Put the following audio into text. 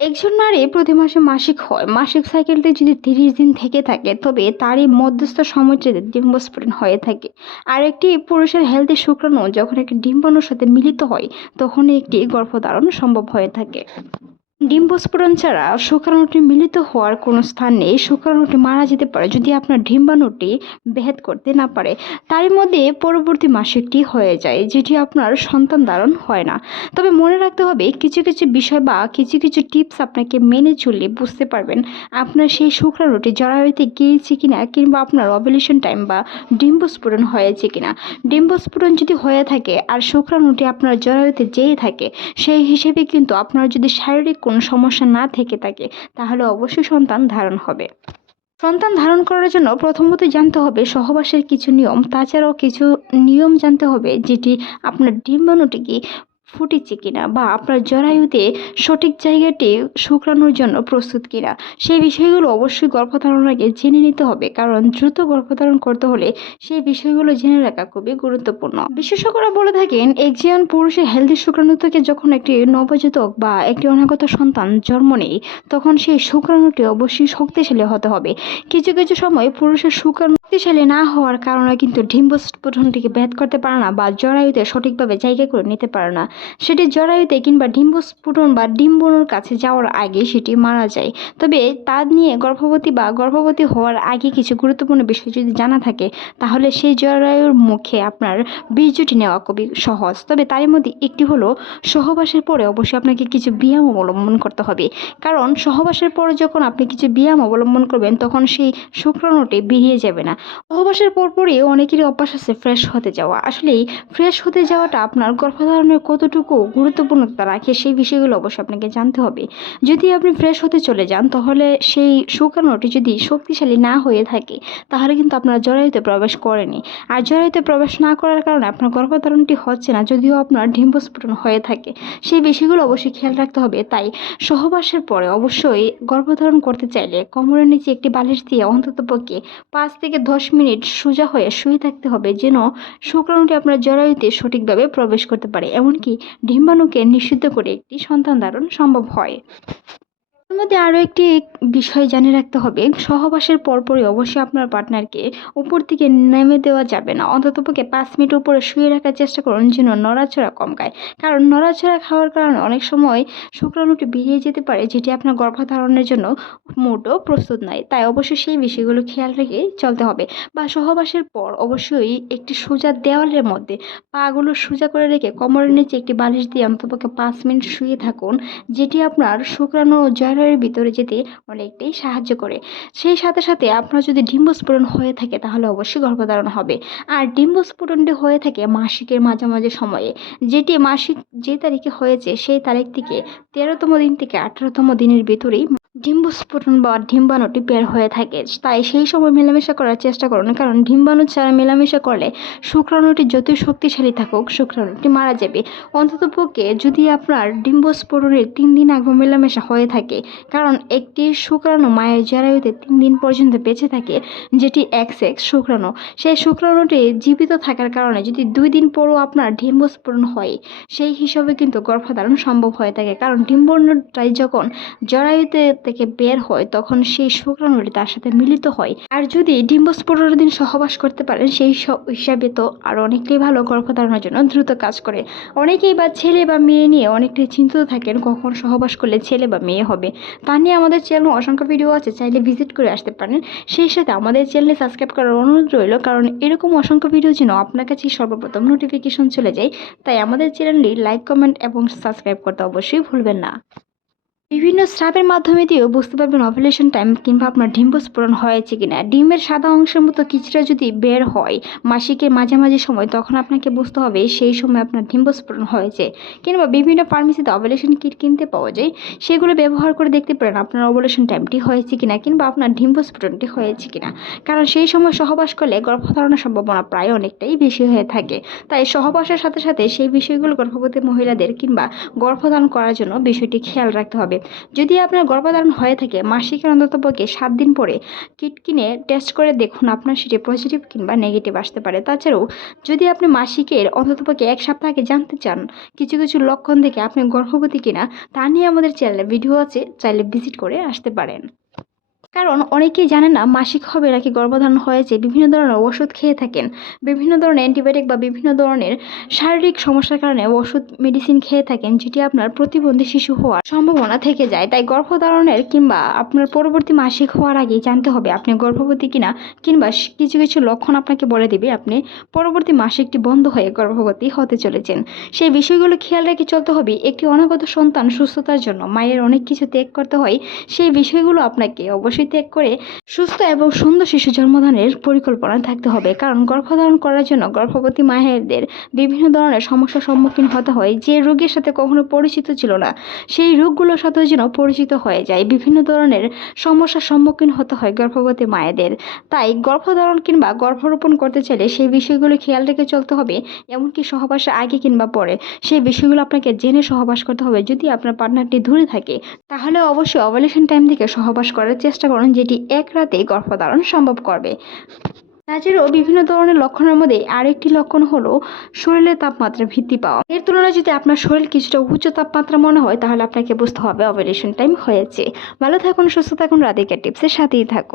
একজন নারী প্রতি মাসে মাসিক হয়। মাসিক সাইকেলটি যদি তিরিশ দিন থেকে থাকে, তবে তারই মধ্যস্থ সময়টিতে ডিম্বস্ফোরণ হয়ে থাকে। আর একটি পুরুষের হেলদি শুক্রাণু যখন একটি ডিম্বাণুর সাথে মিলিত হয়, তখনই একটি গর্ভধারণ সম্ভব হয়ে থাকে। ডিম্বস্ফোরণ ছাড়া শুক্রাণুটি মিলিত হওয়ার কোনো স্থান নেই। শুক্রাণুটি মারা যেতে পারে যদি আপনার ডিম্বাণুটি ভেদ করতে না পারে। তারই মধ্যে পরবর্তী মাসিকটি হয়ে যায়, যেটি আপনার সন্তান ধারণ হয় না। তবে মনে রাখতে হবে, কিছু কিছু বিষয় বা কিছু কিছু টিপস আপনাকে মেনে চললে বুঝতে পারবেন আপনার সেই শুক্রাণুটি জরায়ুতে গিয়েছে কিনা কিংবা আপনার অবলিউশন টাইম বা ডিম্বস্ফোরণ হয়েছে কিনা। ডিম্বস্ফোরণ যদি হয়ে থাকে আর শুক্রাণুটি আপনার জরায়ুতে যেয়ে থাকে, সেই হিসেবে কিন্তু আপনার যদি শারীরিক কোনো সমস্যা না থেকে থাকে, তাহলে অবশ্যই সন্তান ধারণ হবে। সন্তান ধারণ করার জন্য প্রথমত জানতে হবে সহবাসের কিছু নিয়ম, তাছাড়াও কিছু নিয়ম জানতে হবে যেটি আপনার ডিম্বাণুটিকে ফুটেছে কিনা বা আপনার জরায়ুতে সঠিক জায়গাটি শুক্রানোর জন্য প্রস্তুত কিনা, সেই বিষয়গুলো অবশ্যই গর্ভধারণ আগে জেনে নিতে হবে। কারণ দ্রুত গর্ভধারণ করতে হলে সেই বিষয়গুলো জেনে রাখা খুবই গুরুত্বপূর্ণ। বিশেষজ্ঞরা বলে থাকেন একজন পুরুষের হেলদি শুক্রাণু থেকে যখন একটি নবজাতক বা একটি অনাগত সন্তান জন্ম নেয়, তখন সেই শুক্রাণুটি অবশ্যই শক্তিশালী হতে হবে। কিছু কিছু সময় পুরুষের শুক্রাণু শক্তিশালী না হওয়ার কারণে কিন্তু ডিম্বস্ফোটনটিকে ভেদ করতে পারে না বা জরায়ুতে সঠিকভাবে জায়গা করে নিতে পারে না। সেটি জরায়ুতে কিংবা ডিম্বস্ফোটন বা ডিম্বনুর কাছে যাওয়ার আগে সেটি মারা যায়। তবে তা নিয়ে গর্ভবতী বা গর্ভবতী হওয়ার আগে কিছু গুরুত্বপূর্ণ বিষয় যদি জানা থাকে, তাহলে সেই জরায়ুর মুখে আপনার বীর্যটি নেওয়া খুবই সহজ। তবে তারই মধ্যে একটি হলো, সহবাসের পরে অবশ্যই আপনাকে কিছু ব্যায়াম অবলম্বন করতে হবে। কারণ সহবাসের পরে যখন আপনি কিছু ব্যায়াম অবলম্বন করবেন, তখন সেই শুক্রাণুটি বেরিয়ে যাবে না। সহবাসের পরপরই অনেকেরই অভ্যাস আছে ফ্রেশ হতে যাওয়া। আসলেই ফ্রেশ হতে যাওয়াটা আপনার গর্ভধারণের কতটুকু গুরুত্বপূর্ণতা রাখে, সেই বিষয়গুলো অবশ্যই আপনাকে জানতে হবে। যদি আপনি ফ্রেশ হতে চলে যান, তাহলে সেই শুক্রাণুটি যদি শক্তিশালী না হয়ে থাকে, তাহলে কিন্তু আপনার জরায়ুতে প্রবেশ করেনি আর জরায়ুতে প্রবেশ না করার কারণে আপনার গর্ভধারণটি হচ্ছে না, যদিও আপনার ডিম্বস্ফোটন হয়ে থাকে। সেই বিষয়গুলো অবশ্যই খেয়াল রাখতে হবে। তাই সহবাসের পরে অবশ্যই গর্ভধারণ করতে চাইলে কোমরের নিচে একটি বালিশ দিয়ে অন্ততপক্ষে পাঁচ থেকে দশ মিনিট সোজা হয়ে শুয়ে থাকতে হবে, যেন শুক্রাণুটি আপনার জরায়ুতে সঠিকভাবে প্রবেশ করতে পারে। এমনকি ডিম্বাণুকে নিষিদ্ধ করে একটি সন্তান ধারণ সম্ভব হয়। মধ্যে আরও একটি বিষয় জানিয়ে রাখতে হবে, সহবাসের পরপরই অবশ্যই আপনার পার্টনারকে উপর থেকে নেমে দেওয়া যাবে না। অন্ততপক্ষে পাঁচ মিনিট উপরে শুয়ে রাখার চেষ্টা করুন যেন নড়াচড়া কম খায়। কারণ নড়াচড়া খাওয়ার কারণে অনেক সময় শুক্রাণুটি বেরিয়ে যেতে পারে, যেটি আপনার গর্ভধারণের জন্য মোটো প্রস্তুত নয় তাই অবশ্যই সেই বিষয়গুলো খেয়াল রেখে চলতে হবে। বা সহবাসের পর অবশ্যই একটি সোজা দেওয়ালের মধ্যে পাগুলো সোজা করে রেখে কোমরের নিচে একটি বালিশ দিয়ে অন্ততপক্ষে পাঁচ মিনিট শুয়ে থাকুন, যেটি আপনার শুক্রাণু জরায়ুর ভিতরে যেতে অনেকটাই সাহায্য করে। সেই সাথে সাথে আপনার যদি ডিম্বস্ফোরণ হয়ে থাকে তাহলে অবশ্যই গর্ভধারণ হবে। আর ডিম্বস্ফোরণটি হয়ে থাকে মাসিকের মাঝামাঝি সময়ে, যেটি মাসিক যে তারিখে হয়েছে সেই তারিখ থেকে তেরোতম দিন থেকে আঠারোতম দিনের ভিতরেই ডিম্বস্ফোটন বা ডিম্বাণুটি বের হয়ে থাকে। তাই সেই সময় মেলামেশা করার চেষ্টা করুন, কারণ ডিম্বাণু ছাড়া মেলামেশা করলে শুক্রাণুটি যতই শক্তিশালী থাকুক, শুক্রাণুটি মারা যাবে। অন্ততপক্ষে যদি আপনার ডিম্বস্ফোটনের তিন দিন আগে মেলামেশা হয়ে থাকে, কারণ একটি শুক্রাণু মায়ের জরায়ুতে তিন দিন পর্যন্ত বেঁচে থাকে, যেটি এক্স এক্স শুক্রাণু। সেই শুক্রাণুটি জীবিত থাকার কারণে যদি দুই দিন পরও আপনার ডিম্বস্ফোরণ হয়, সেই হিসাবে কিন্তু গর্ভধারণ সম্ভব হয়ে থাকে। কারণ ডিম্বাণুটাই যখন জরায়ুতে থেকে বের হয়, তখন সেই শুক্রাণুটি তার সাথে মিলিত হয়। আর যদি ডিম্বস্ফোরণের দিন সহবাস করতে পারেন, সেই হিসাবে তো আর অনেকটাই ভালো গর্ভধারণের জন্য দ্রুত কাজ করে। অনেকেই বা ছেলে বা মেয়ে নিয়ে অনেকটাই চিন্তিত থাকেন কখন সহবাস করলে ছেলে বা মেয়ে হবে। তা নিয়ে আমাদের চ্যানেল অসংখ্য ভিডিও আছে, চাইলে ভিজিট করে আসতে পারেন। সেই সাথে আমাদের চ্যানেলে সাবস্ক্রাইব করার অনুরোধ রইল, কারণ এরকম অসংখ্য ভিডিও যেন আপনার কাছেই সর্বপ্রথম নোটিফিকেশন চলে যায়। তাই আমাদের চ্যানেলটি লাইক কমেন্ট এবং সাবস্ক্রাইব করতে অবশ্যই ভুলবেন না। বিভিন্ন স্রাবের মাধ্যমে দিয়েও বুঝতে পারবেন অভুলেশন টাইম কিংবা আপনার ডিম্বস্ফোরণ হয়েছে কিনা। ডিমের সাদা অংশের মতো কিছুটা যদি বের হয় মাসিকের মাঝামাঝি সময়, তখন আপনাকে বুঝতে হবে সেই সময় আপনার ডিম্বস্ফোরণ হয়েছে কিংবা বিভিন্ন ফার্মেসিতে অভুলেশন কিট কিনতে পাওয়া যায়। সেগুলো ব্যবহার করে দেখতে পারেন আপনার অভুলেশন টাইমটি হয়েছে কিনা কিংবা আপনার ডিম্বস্ফোরণটি হয়েছে কিনা। কারণ সেই সময় সহবাস করলে গর্ভধারণের সম্ভাবনা প্রায় অনেকটাই বেশি হয়ে থাকে। তাই সহবাসের সাথে সাথে সেই বিষয়গুলো গর্ভবতী মহিলাদের কিংবা গর্ভধারণ করার জন্য বিষয়টি খেয়াল রাখতে হবে। হবে। যদি আপনার গর্ভধারণ হয়ে থাকে মাসিকের অন্ততপক্ষে সাত দিন পরে কিট কিনে টেস্ট করে দেখুন আপনার সেটি পজিটিভ কিংবা নেগেটিভ আসতে পারে। তাছাড়াও, যদি আপনি মাসিকের অন্ততপক্ষে এক সপ্তাহ আগে জানতে চান কিছু কিছু লক্ষণ থেকে আপনি গর্ভবতী কিনা, তা নিয়ে আমাদের চ্যানেলে ভিডিও আছে, চাইলে ভিজিট করে আসতে পারেন। কারণ অনেকেই জানে না, মাসিক হবে নাকি গর্ভধারণ হয়েছে, বিভিন্ন ধরনের ওষুধ খেয়ে থাকেন। বিভিন্ন ধরনের অ্যান্টিবায়োটিক বা বিভিন্ন ধরনের শারীরিক সমস্যার কারণে ওষুধ, মেডিসিন খেয়ে থাকেন, যেটি আপনার প্রতিবন্ধী শিশু হওয়ার সম্ভাবনা থেকে যায়। তাই গর্ভধারণের কিংবা আপনার পরবর্তী মাসিক হওয়ার আগেই জানতে হবে আপনি গর্ভবতী কিনা, কিংবা কিছু কিছু লক্ষণ আপনাকে বলে দিবে আপনি পরবর্তী মাসিকটি বন্ধ হয়ে গর্ভবতী হতে চলেছেন। সেই বিষয়গুলো খেয়াল রেখে চলতে হবে, একটি অনাগত সন্তান সুস্থতার জন্য, মায়ের অনেক কিছু ত্যাগ করতে হয়, সেই বিষয়গুলো আপনাকে অবশ্যই ত্যাগ করে সুস্থ এবং সুন্দর শিশু জন্মদানের পরিকল্পনা থাকতে হবে। কারণ গর্ভধারণ করার জন্য গর্ভবতী মায়েদের বিভিন্ন ধরনের সমস্যার সম্মুখীন হতে হয় যে রোগের সাথে কখনো পরিচিত ছিল না। সেই রোগগুলোর সাথেও যেন পরিচিত হয়ে যায়। বিভিন্ন ধরনের সমস্যার সম্মুখীন হতে হয় গর্ভবতী মায়েদের। তাই গর্ভধারণ কিংবা গর্ভরোপণ করতে চাইলে সেই বিষয়গুলো খেয়াল রেখে চলতে হবে, এমনকি সহবাসের আগে কিংবা পরে। সেই বিষয়গুলো আপনাকে জেনে সহবাস করতে হবে। যদি আপনার পার্টনারটি দূরে থাকে, তাহলে অবশ্যই অবলেশন টাইম থেকে সহবাস করার চেষ্টা করুন যেটি এক রাতে গর্ভধারণ সম্ভব করবে। তাছাড়াও বিভিন্ন ধরনের লক্ষণের মধ্যে আরেকটি লক্ষণ হলো শরীরের তাপমাত্রা বৃদ্ধি পাওয়া। এর তুলনায় যদি আপনার শরীর কিছুটা উচ্চ তাপমাত্রা মনে হয়, তাহলে আপনাকে বুঝতে হবে অপারেশন টাইম হয়েছে। ভালো থাকুন, সুস্থ থাকুন রাধিকা টিপসের সাথেই থাকুন।